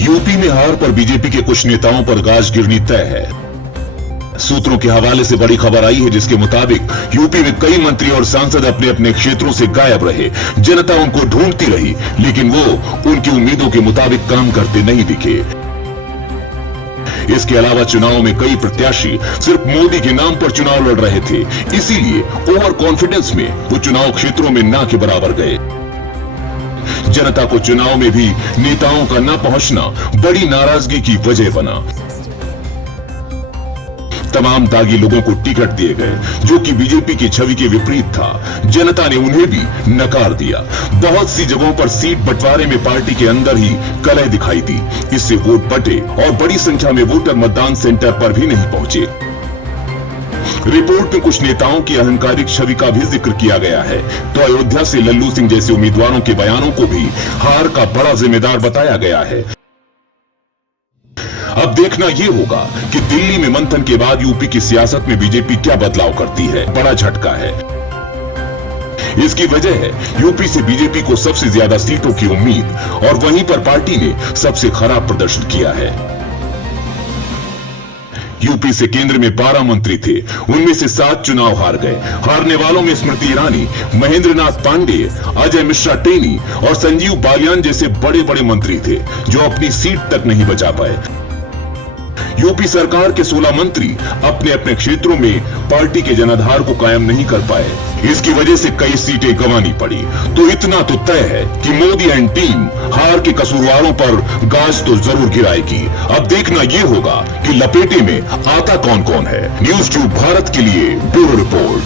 UP में हार पर बीजेपी के कुछ नेताओं पर गाज गिरनी तय है। सूत्रों के हवाले से बड़ी खबर आई है जिसके मुताबिक यूपी में कई मंत्री और सांसद अपने अपने क्षेत्रों से गायब रहे। जनता उनको ढूंढती रही लेकिन वो उनकी उम्मीदों के मुताबिक काम करते नहीं दिखे। इसके अलावा चुनाव में कई प्रत्याशी सिर्फ मोदी के नाम पर चुनाव लड़ रहे थे, इसीलिए ओवर कॉन्फिडेंस में वो चुनाव क्षेत्रों में ना के बराबर गए। जनता को चुनाव में भी नेताओं का ना पहुंचना बड़ी नाराजगी की वजह बना। तमाम दागी लोगों को टिकट दिए गए जो कि बीजेपी की छवि के विपरीत था। जनता ने उन्हें भी नकार दिया। बहुत सी जगहों पर सीट बंटवारे में पार्टी के अंदर ही कलह दिखाई दी। इससे वोट बटे और बड़ी संख्या में वोटर मतदान सेंटर पर भी नहीं पहुंचे। रिपोर्ट में कुछ नेताओं की अहंकारिक छवि का भी जिक्र किया गया है, तो अयोध्या से लल्लू सिंह जैसे उम्मीदवारों के बयानों को भी हार का बड़ा जिम्मेदार बताया गया है। अब देखना यह होगा कि दिल्ली में मंथन के बाद यूपी की सियासत में बीजेपी क्या बदलाव करती है। बड़ा झटका है। इसकी वजह है यूपी से बीजेपी को सबसे ज्यादा सीटों की उम्मीद और वहीं पर पार्टी ने सबसे खराब प्रदर्शन किया है। यूपी से केंद्र में 12 मंत्री थे, उनमें से 7 चुनाव हार गए। हारने वालों में स्मृति ईरानी, महेंद्र नाथ पांडेय, अजय मिश्रा टेनी और संजीव बालियान जैसे बड़े बड़े मंत्री थे जो अपनी सीट तक नहीं बचा पाए। यूपी सरकार के 16 मंत्री अपने अपने क्षेत्रों में पार्टी के जनाधार को कायम नहीं कर पाए। इसकी वजह से कई सीटें गंवानी पड़ी। तो इतना तो तय है कि मोदी एंड टीम हार के कसूरवारों पर गाज तो जरूर गिराएगी। अब देखना यह होगा कि लपेटे में आता कौन कौन है। न्यूज़ ट्यूब भारत के लिए ब्यूरो रिपोर्ट।